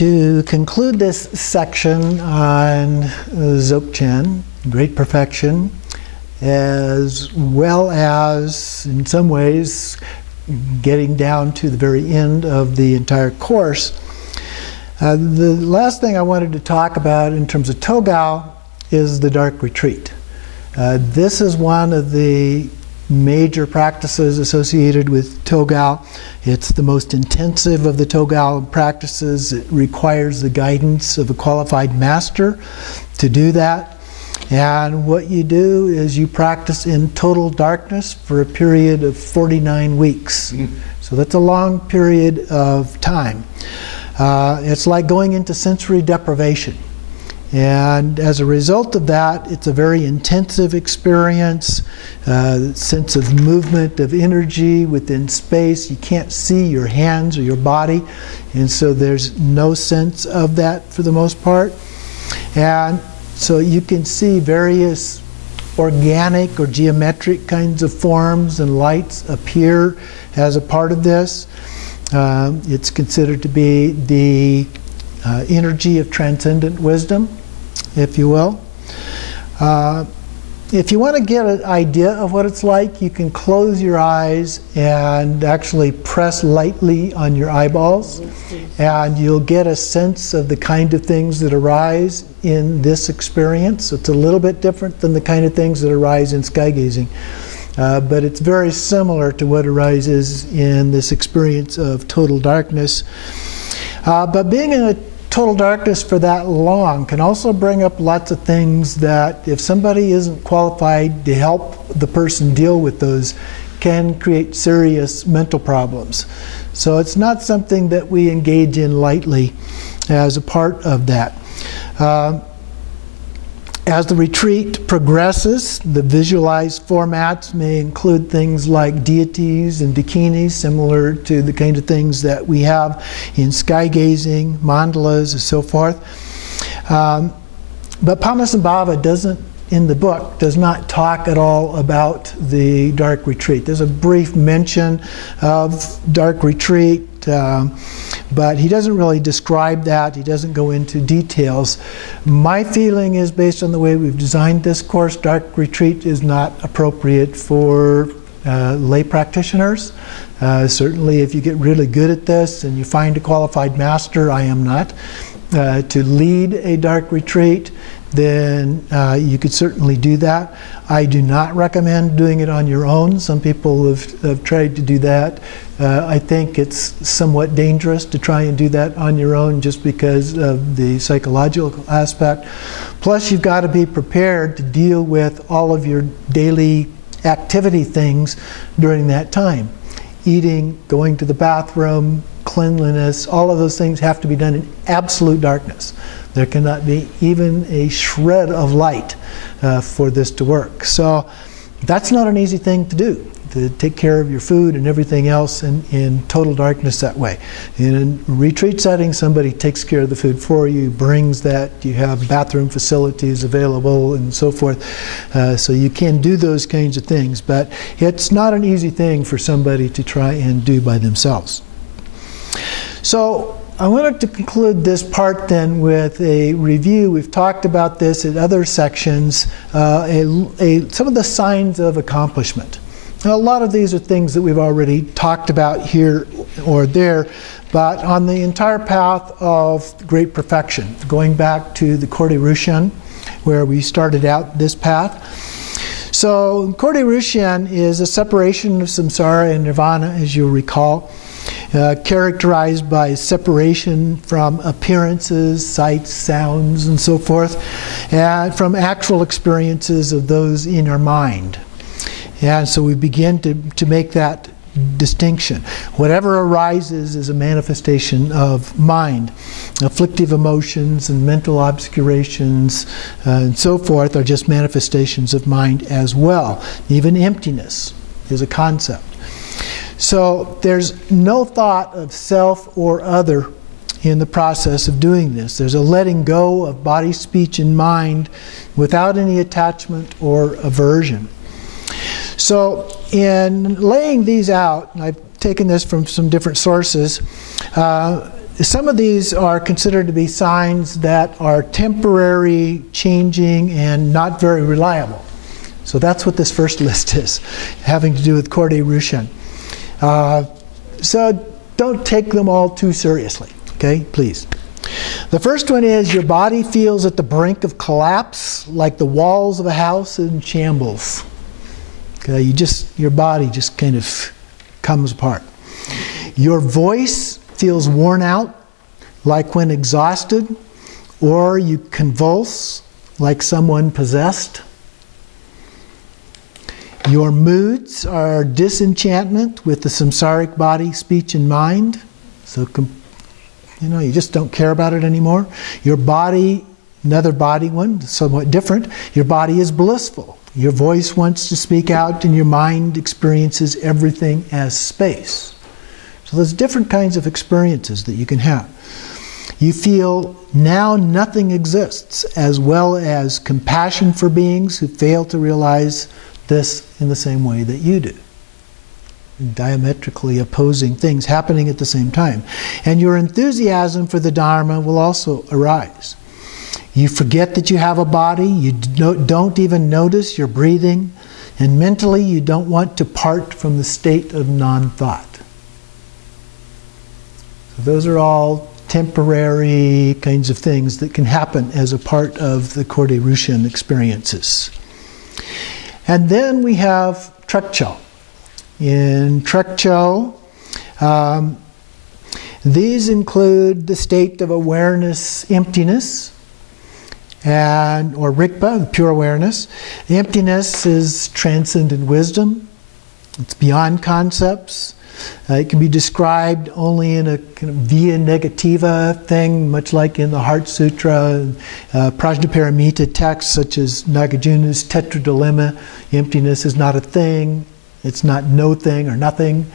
To conclude this section on Dzogchen, great perfection, as well as, in some ways, getting down to the very end of the entire course, the last thing I wanted to talk about in terms of Togal is the dark retreat. This is one of the major practices associated with Togal. It's the most intensive of the Togal practices. It requires the guidance of a qualified master to do that. And what you do is you practice in total darkness for a period of 49 weeks. So that's a long period of time. It's like going into sensory deprivation. And as a result of that, it's a very intensive experience, sense of movement, of energy within space. You can't see your hands or your body, and so there's no sense of that for the most part. And so you can see various organic or geometric kinds of forms and lights appear as a part of this. It's considered to be the energy of transcendent wisdom, if you will. If you want to get an idea of what it's like, you can close your eyes and actually press lightly on your eyeballs, and you'll get a sense of the kind of things that arise in this experience. It's a little bit different than the kind of things that arise in sky gazing, but it's very similar to what arises in this experience of total darkness. But being in a total darkness for that long can also bring up lots of things that, if somebody isn't qualified to help the person deal with those, can create serious mental problems. So it's not something that we engage in lightly as a part of that. As the retreat progresses, the visualized formats may include things like deities and bikinis, similar to the kind of things that we have in sky gazing, mandalas, and so forth. But Padmasambhava doesn't, in the book, does not talk at all about the dark retreat. There's a brief mention of dark retreat, but he doesn't really describe that. He doesn't go into details. My feeling is, based on the way we've designed this course, dark retreat is not appropriate for lay practitioners. Certainly if you get really good at this and you find a qualified master, I am not, to lead a dark retreat, then you could certainly do that. I do not recommend doing it on your own. Some people have tried to do that. I think it's somewhat dangerous to try and do that on your own, just because of the psychological aspect. Plus, you've got to be prepared to deal with all of your daily activity things during that time. Eating, going to the bathroom, cleanliness, all of those things have to be done in absolute darkness. There cannot be even a shred of light for this to work. So that's not an easy thing to do, to take care of your food and everything else in total darkness that way. In a retreat setting, somebody takes care of the food for you, brings that, you have bathroom facilities available and so forth. So you can do those kinds of things, but it's not an easy thing for somebody to try and do by themselves. So I wanted to conclude this part then with a review. We've talked about this in other sections, some of the signs of accomplishment. Now, a lot of these are things that we've already talked about here or there, but on the entire path of great perfection, going back to the Korte Rushan, where we started out this path. So Korte Rushan is a separation of samsara and nirvana, as you'll recall. Characterized by separation from appearances, sights, sounds, and so forth, and from actual experiences of those in our mind. And so we begin to make that distinction. Whatever arises is a manifestation of mind. Afflictive emotions and mental obscurations and so forth are just manifestations of mind as well. Even emptiness is a concept. So there's no thought of self or other in the process of doing this. There's a letting go of body, speech, and mind without any attachment or aversion. So in laying these out, and I've taken this from some different sources, some of these are considered to be signs that are temporary, changing, and not very reliable. So that's what this first list is, having to do with Korde Rushin. So don't take them all too seriously, okay, please. The first one is your body feels at the brink of collapse, like the walls of a house in shambles. Okay, your body just kind of comes apart. Your voice feels worn out, like when exhausted, or you convulse, like someone possessed. Your moods are disenchantment with the samsaric body, speech, and mind. So, you just don't care about it anymore. Your body, another body one, somewhat different. Your body is blissful. Your voice wants to speak out, and your mind experiences everything as space. So there's different kinds of experiences that you can have. You feel now nothing exists, as well as compassion for beings who fail to realize this in the same way that you do. Diametrically opposing things happening at the same time. And your enthusiasm for the Dharma will also arise. You forget that you have a body, you don't even notice your breathing, and mentally you don't want to part from the state of non-thought. So those are all temporary kinds of things that can happen as a part of the Korde Rushin experiences. And then we have Treo. In Treo, these include the state of awareness, emptiness, or Rikpa, pure awareness. The emptiness is transcendent wisdom. It's beyond concepts. It can be described only in a kind of via negativa thing, much like in the Heart Sutra, Prajnaparamita texts such as Nagarjuna's Tetradilemma. Emptiness is not a thing. It's not no thing or nothing.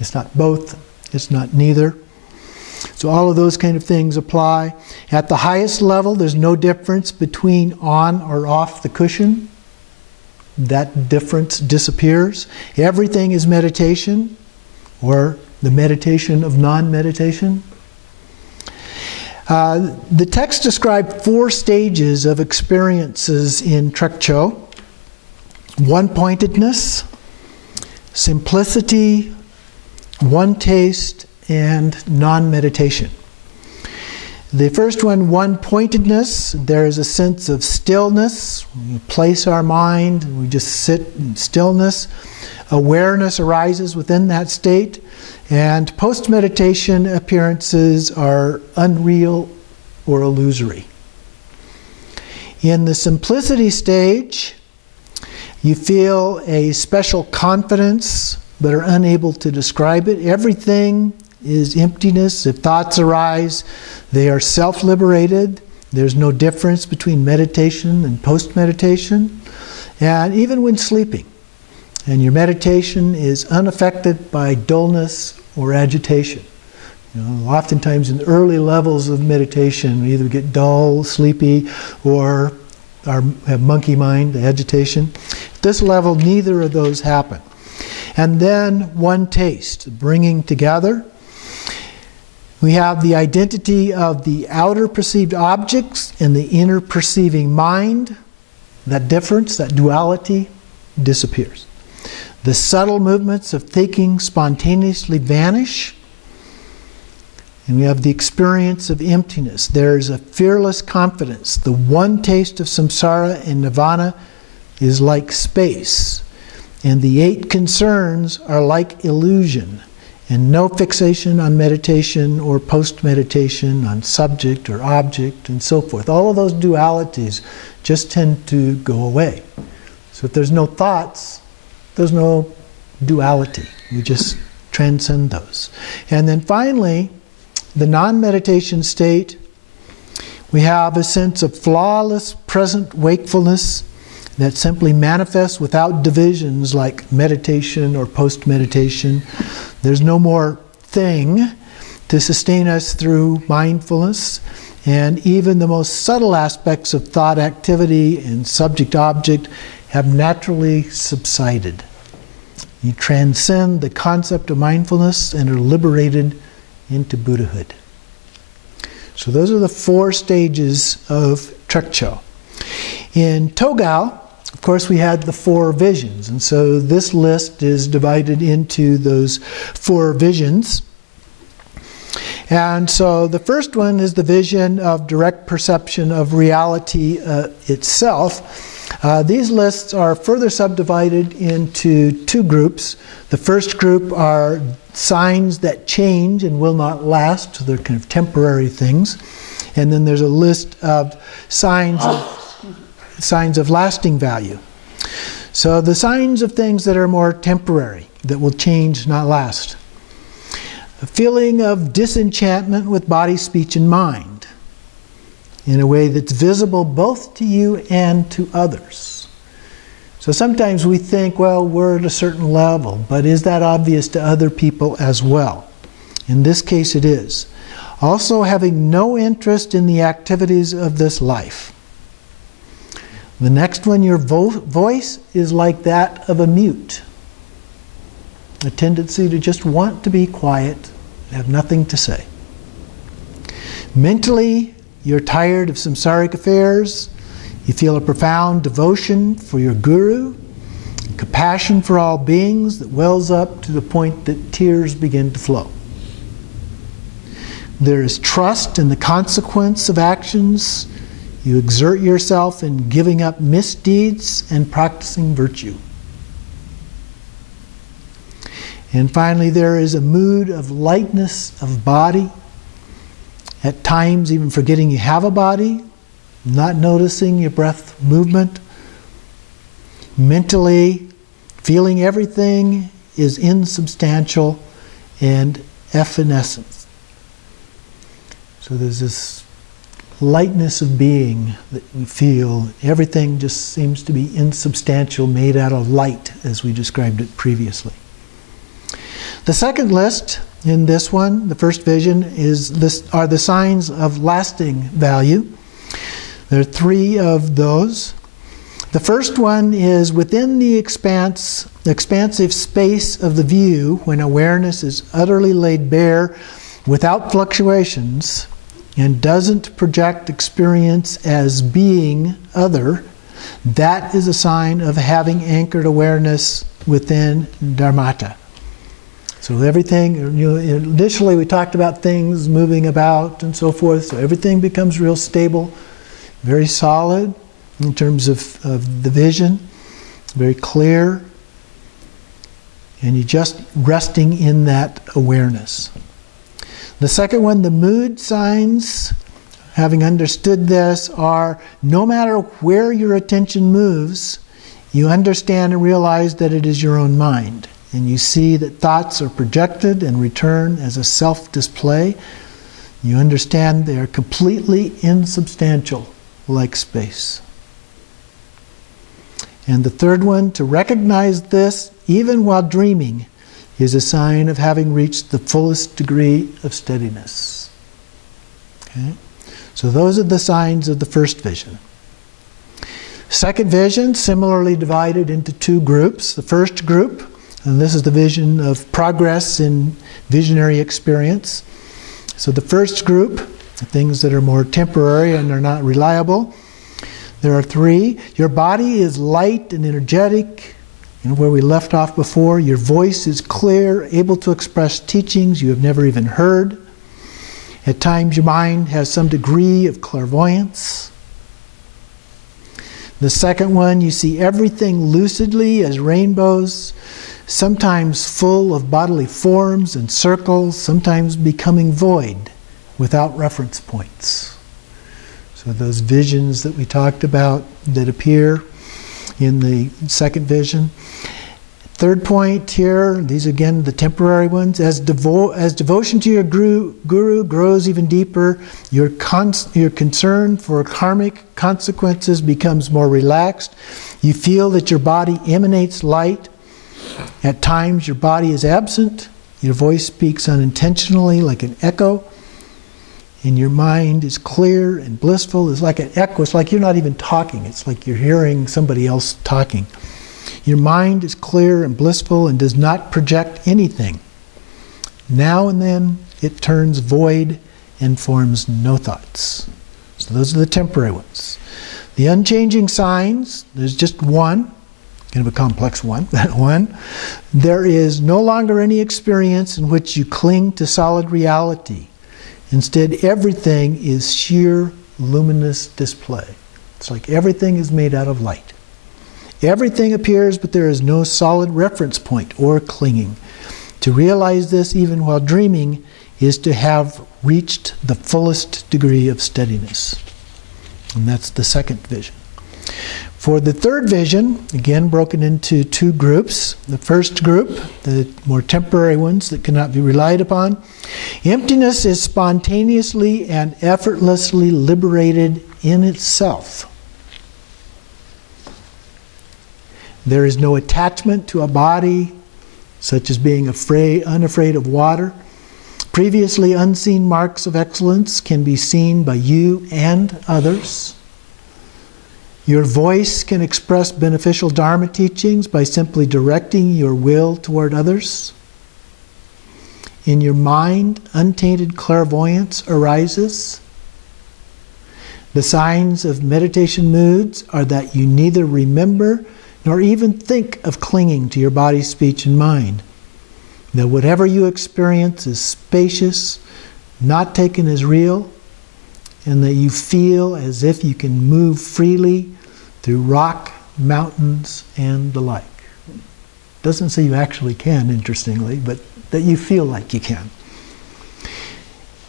It's not both. It's not neither. So all of those kind of things apply. At the highest level, there's no difference between on or off the cushion. That difference disappears. Everything is meditation, or the meditation of non-meditation. The text described 4 stages of experiences in Treo: one-pointedness, simplicity, one taste, and non-meditation. The first one, one-pointedness, there is a sense of stillness. We place our mind, we just sit in stillness. Awareness arises within that state, and post-meditation appearances are unreal or illusory. In the simplicity stage, you feel a special confidence, but are unable to describe it. Everything is emptiness. If thoughts arise, they are self-liberated. There's no difference between meditation and post-meditation. And even when sleeping, and your meditation is unaffected by dullness or agitation. Oftentimes in early levels of meditation, we either get dull, sleepy, or have monkey mind, agitation. At this level, neither of those happen. And then one taste, bringing together. We have the identity of the outer perceived objects and the inner perceiving mind. That difference, that duality, disappears. The subtle movements of thinking spontaneously vanish. And we have the experience of emptiness. There is a fearless confidence. The one taste of samsara and nirvana is like space. And the 8 concerns are like illusion. And no fixation on meditation or post-meditation, on subject or object, and so forth. All of those dualities just tend to go away. So if there's no thoughts, there's no duality. We just transcend those. And then finally, the non-meditation state, we have a sense of flawless present wakefulness that simply manifests without divisions like meditation or post-meditation. There's no more thing to sustain us through mindfulness, and even the most subtle aspects of thought activity and subject-object have naturally subsided. You transcend the concept of mindfulness and are liberated into Buddhahood. So those are the 4 stages of Treo. In Togal, of course, we had the 4 visions, and so this list is divided into those 4 visions. And so the first one is the vision of direct perception of reality itself. These lists are further subdivided into 2 groups. The first group are signs that change and will not last, so they're kind of temporary things. And then there's a list of signs of lasting value. So the signs of things that are more temporary, that will change, not last. A feeling of disenchantment with body, speech, and mind in a way that's visible both to you and to others. So sometimes we think, well, we're at a certain level, but is that obvious to other people as well? In this case, it is. Also having no interest in the activities of this life. The next one, your voice is like that of a mute. A tendency to just want to be quiet, have nothing to say. Mentally, you're tired of samsaric affairs. You feel a profound devotion for your guru, compassion for all beings that wells up to the point that tears begin to flow. There is trust in the consequence of actions. You exert yourself in giving up misdeeds and practicing virtue. And finally, there is a mood of lightness of body, at times even forgetting you have a body, not noticing your breath movement. Mentally, feeling everything is insubstantial and evanescent. So there's this lightness of being that we feel. Everything just seems to be insubstantial, made out of light, as we described it previously. The second list in this one, the first vision, are the signs of lasting value. There are 3 of those. The first one is within the expansive space of the view, when awareness is utterly laid bare without fluctuations and doesn't project experience as being other, that is a sign of having anchored awareness within Dharmata. So everything, initially we talked about things moving about and so forth, so everything becomes real stable, very solid in terms of the vision, very clear, and you're just resting in that awareness. The second one, the mood signs, having understood this, are no matter where your attention moves, you understand and realize that it is your own mind. And you see that thoughts are projected and return as a self-display. You understand they are completely insubstantial, like space. And the third one, to recognize this, even while dreaming, is a sign of having reached the fullest degree of steadiness. Okay? So those are the signs of the first vision. Second vision, similarly divided into 2 groups. The first group, and this is the vision of progress in visionary experience. So the first group, the things that are more temporary and are not reliable, there are 3. Your body is light and energetic, where we left off before. Your voice is clear, able to express teachings you have never even heard. At times your mind has some degree of clairvoyance. The second one, you see everything lucidly as rainbows, sometimes full of bodily forms and circles, sometimes becoming void without reference points. So those visions that we talked about that appear in the second vision. Third point here, these again the temporary ones, as devotion to your guru grows even deeper, your concern for karmic consequences becomes more relaxed. You feel that your body emanates light. At times your body is absent, your voice speaks unintentionally like an echo, and your mind is clear and blissful. It's like an echo, it's like you're not even talking, it's like you're hearing somebody else talking. Your mind is clear and blissful and does not project anything. Now and then it turns void and forms no thoughts. So those are the temporary ones. The unchanging signs, there's just one, kind of a complex one, that one. There is no longer any experience in which you cling to solid reality. Instead, everything is sheer luminous display. It's like everything is made out of light. Everything appears, but there is no solid reference point or clinging. To realize this even while dreaming is to have reached the fullest degree of steadiness. And that's the second vision. For the third vision, again broken into two groups. The first group, the more temporary ones that cannot be relied upon. Emptiness is spontaneously and effortlessly liberated in itself. There is no attachment to a body, such as being unafraid of water. Previously unseen marks of excellence can be seen by you and others. Your voice can express beneficial Dharma teachings by simply directing your will toward others. In your mind, untainted clairvoyance arises. The signs of meditation moods are that you neither remember nor even think of clinging to your body, speech, and mind. That whatever you experience is spacious, not taken as real, and that you feel as if you can move freely through rock, mountains, and the like. Doesn't say you actually can, interestingly, but that you feel like you can.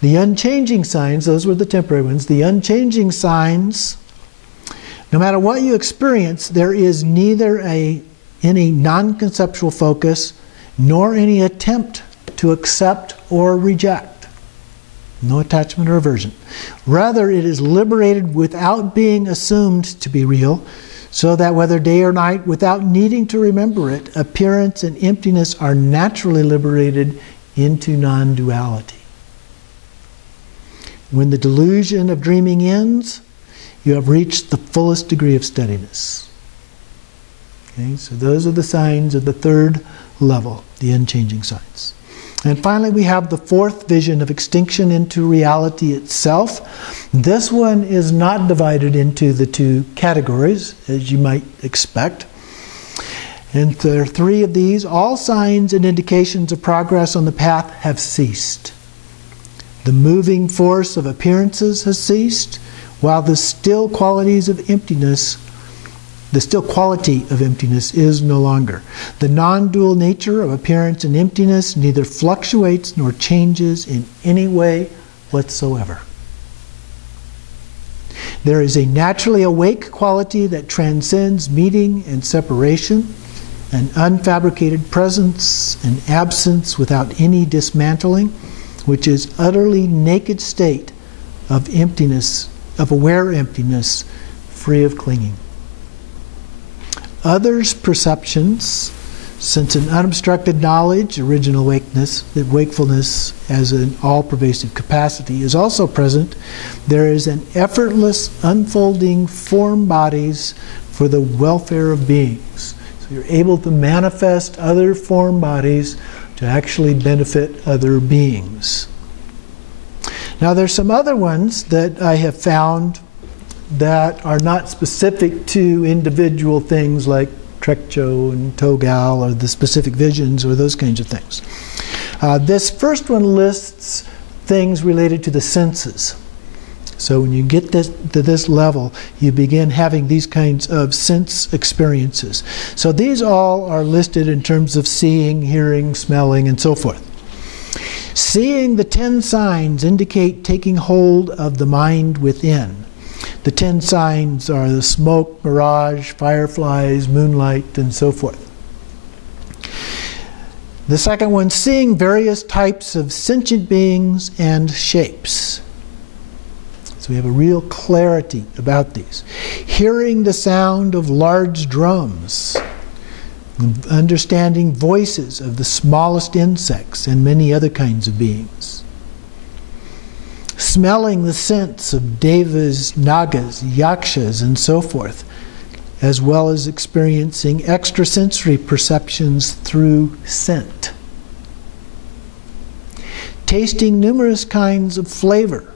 The unchanging signs, those were the temporary ones, the unchanging signs, no matter what you experience, there is neither any non-conceptual focus nor any attempt to accept or reject. No attachment or aversion. Rather, it is liberated without being assumed to be real, so that whether day or night, without needing to remember it, appearance and emptiness are naturally liberated into non-duality. When the delusion of dreaming ends, you have reached the fullest degree of steadiness. Okay, so those are the signs of the third level, the unchanging signs. And finally, we have the fourth vision of extinction into reality itself. This one is not divided into the two categories, as you might expect. And there are three of these. All signs and indications of progress on the path have ceased. The moving force of appearances has ceased, while the still quality of emptiness is no longer. The non-dual nature of appearance and emptiness neither fluctuates nor changes in any way whatsoever. There is a naturally awake quality that transcends meeting and separation, an unfabricated presence and absence without any dismantling, which is utterly naked state of emptiness, of aware emptiness, free of clinging. Others' perceptions, since an unobstructed knowledge, original wakefulness as an all-pervasive capacity is also present, there is an effortless unfolding form bodies for the welfare of beings. So you're able to manifest other form bodies to actually benefit other beings. Now there's some other ones that I have found that are not specific to individual things like Treo and Togal or the specific visions or those kinds of things. This first one lists things related to the senses. So when you get to this level, you begin having these kinds of sense experiences. So these all are listed in terms of seeing, hearing, smelling, and so forth. Seeing the 10 signs indicate taking hold of the mind within. The 10 signs are the smoke, mirage, fireflies, moonlight, and so forth. The second one, seeing various types of sentient beings and shapes. So we have a real clarity about these. Hearing the sound of large drums. Understanding voices of the smallest insects and many other kinds of beings. Smelling the scents of devas, nagas, yakshas, and so forth, as well as experiencing extrasensory perceptions through scent. tasting numerous kinds of flavor,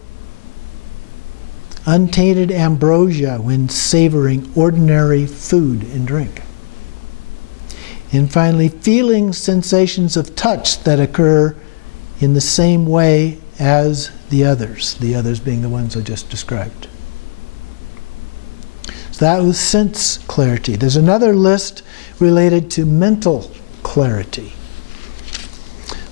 untainted ambrosia when savoring ordinary food and drink. And finally, feeling sensations of touch that occur in the same way as the others being the ones I just described. So that was sense clarity. There's another list related to mental clarity.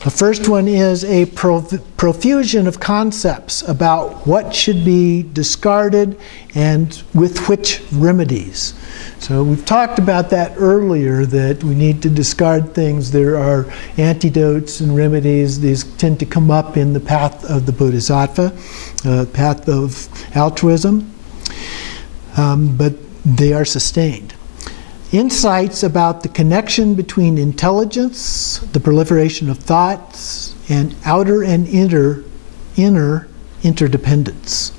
The first one is a profusion of concepts about what should be discarded and with which remedies. So we've talked about that earlier, that we need to discard things. There are antidotes and remedies. These tend to come up in the path of the Bodhisattva, path of altruism, but they are sustained. Insights about the connection between intelligence, the proliferation of thoughts, and outer and inner interdependence.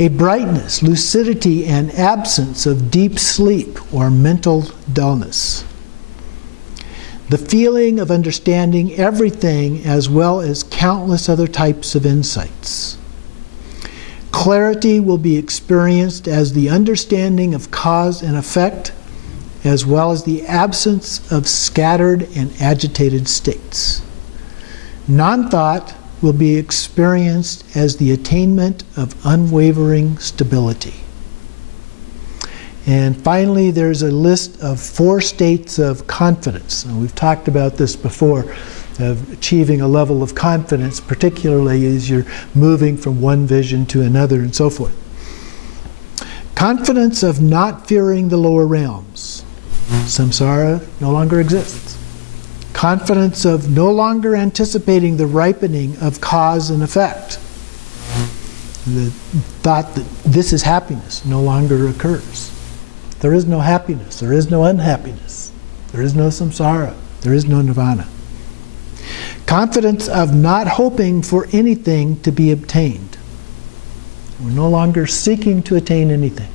A brightness, lucidity, and absence of deep sleep or mental dullness. The feeling of understanding everything as well as countless other types of insights. Clarity will be experienced as the understanding of cause and effect, as well as the absence of scattered and agitated states. Non-thought will be experienced as the attainment of unwavering stability. And finally, there's a list of 4 states of confidence. And we've talked about this before, of achieving a level of confidence, particularly as you're moving from one vision to another and so forth. Confidence of not fearing the lower realms. Samsara no longer exists. Confidence of no longer anticipating the ripening of cause and effect. The thought that this is happiness no longer occurs. There is no happiness. There is no unhappiness. There is no samsara. There is no nirvana. Confidence of not hoping for anything to be obtained. We're no longer seeking to attain anything.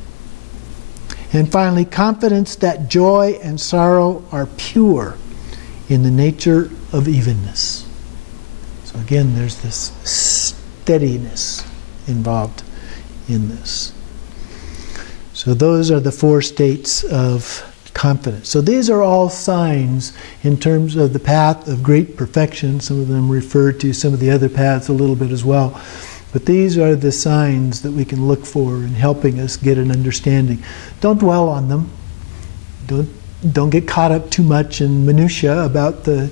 And finally, confidence that joy and sorrow are pure in the nature of evenness. So again, there's this steadiness involved in this. So those are the 4 states of confidence. So these are all signs in terms of the path of great perfection. Some of them refer to some of the other paths a little bit as well. But these are the signs that we can look for in helping us get an understanding. Don't dwell on them. Don't get caught up too much in minutiae about the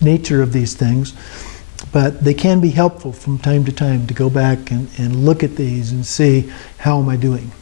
nature of these things. But they can be helpful from time to time to go back and look at these and see, how am I doing?